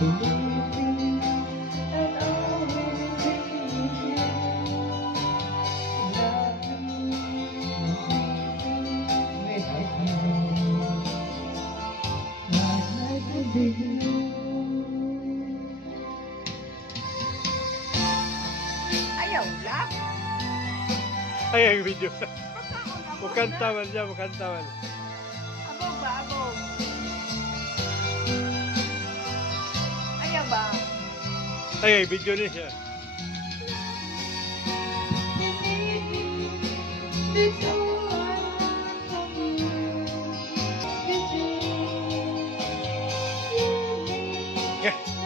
believing and always being you. Love you without you, my life would be blue. Ayaw lang. Ay, ang video. Pagkaon ako Mukhang na. tawal niya, mukhang tawal. Abog ba, abog? Ayaw ba? Ay, video niya siya. Before I come you, between you and me.